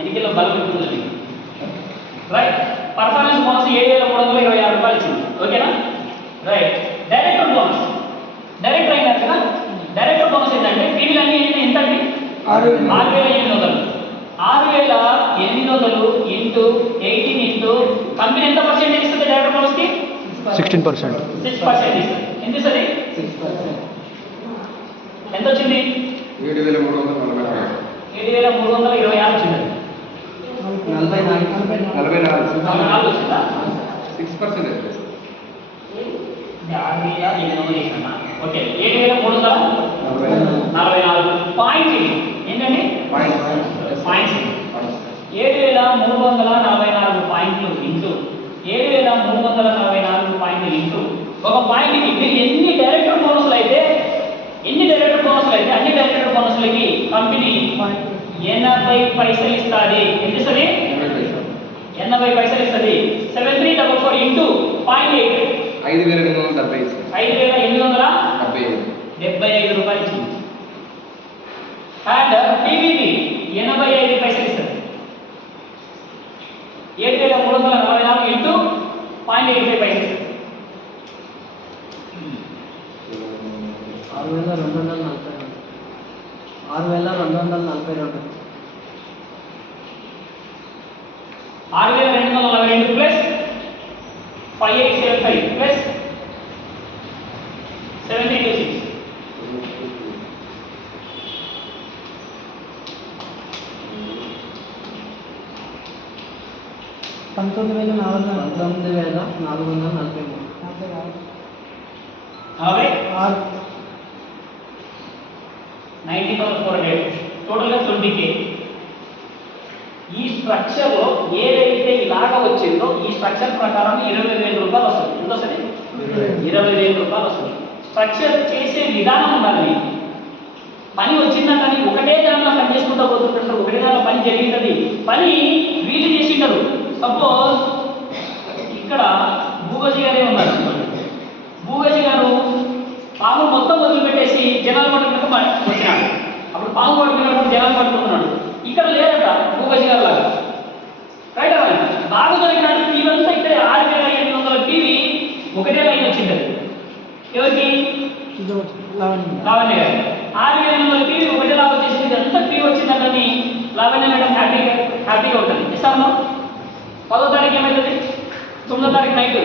ఎన్నికల్లో బలం ఉంటుంది. రైట్. పర్ఫార్మెన్స్ బోనస్ 7,326 రూపాయలు ఇచ్చింది. ఓకేనా? రైట్. డైరెక్టర్ బోనస్, డైరెక్టర్ అయినారు కదా, డైరెక్టర్ బోనస్ ఏంటంటే టీవీలు అన్నీ ఎంత అండి? 6,800. 6,800 ఇంటూ 18 ఇంటూ కంపెనీ ఎంత పర్సెంటేజ్ ఇస్తుంది డైరెక్టర్ బోనస్కి? 16%. 6% ఇస్తుంది. ఎంత ఇస్తుంది? 6%. ఎంత వచ్చింది? 7,326 వచ్చింది. 44 వచ్చిందా? 6%. ఓకే. 7,344 పాయింట్ ఏంటండి? పాయింట్స్ 7,344 పాయింట్లు ఇంటూ 7,344 పాయింట్లు ఇంటూ ఒక పాయింట్కి మీరు ఎన్ని డైరెక్టర్ బోనస్లు అయితే అన్ని డైరెక్టర్ బోనస్లకి కంపెనీ 80 పైసలు ఇస్తుంది. ఎంత ఇస్తుంది? 80 పైసలు ఇస్తుంది. 7344 ఇంటూ 0.8 5,875 రూపాయలు ఇచ్చింది. అండ్ టీవీకి 85 పైసలు ఇస్తుంది. 7,344 ఇంటూ 0.85 పైసలు ఇస్తుంది. 6,242 6,242 ప్లస్ 5875 ప్లస్ 7326 19,400 టోటల్గా 20K. ఈ స్ట్రక్చర్లో ఏదైతే ఇలాగ వచ్చిందో ఈ స్ట్రక్చర్ ప్రకారం 20,000 రూపాయలు వస్తుంది. ఎంత వస్తుంది? 20,000 రూపాయలు వస్తుంది. స్ట్రక్చర్ చేసే విధానం ఉండాలి. పని వచ్చిందా కానీ ఒకటే దానిలో పని చేసుకుంటూ పోతుంటారు, ఒకటే దానిలో పని జరిగింది. పని వీళ్ళు చేసింటారు. సపోజ్ ఇక్కడ భూగజి గారే ఉన్నారు. భూగజి గారు పాము మొత్తం వదిలిపెట్టేసి జనాలు పట్టుకున్నట్టు వచ్చినాడు. అప్పుడు పాము పట్టుకున్నప్పుడు జనాలు పట్టుకుంటున్నాడు. ఇక్కడ లేదట భూగజి గారు లాగా. రైట్ అవ్వాలి. బాగా దొరికినట్టు టీవీ అంతా ఇక్కడ 6,800 టీవీ ఒకటే లైన్ వచ్చింది. ఎవరికి? లావణ్య గారు. 6,800 టీవీ ఒకటే లాగా వచ్చేసింది. ఇదంతా టీవీ వచ్చిందంటే లావణ్య మేడం హ్యాపీగా ఉంటుంది. ఇస్తాము 10వ తారీఖు ఏమవుతుంది? 9వ తారీఖు నైట్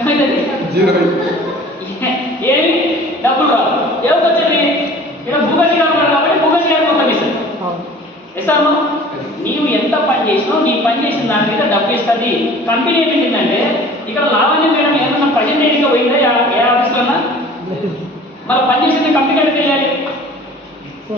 ఏమవుతుంది? ఏమి డబ్బులు రావు. ఎవరికి వచ్చేది? ఇక్కడ భూగజి గారు ఉన్నారు కాబట్టి భూగజి గారు మొత్తం ఇస్తారు. ఇస్తాము. నీవు ఎంత పని చేసినావు నీ పని చేసిన దాని మీద డబ్బు ఇస్తుంది. కంపెనీ ఏమిటంటే ఇక్కడ లావణ్య మేడం ఏమన్నా ప్రజెంటేటివ్గా పోయిందా ఏ ఆఫీస్లో? మరి పని చేసిన కంపెనీ అంటే తెలియాలి.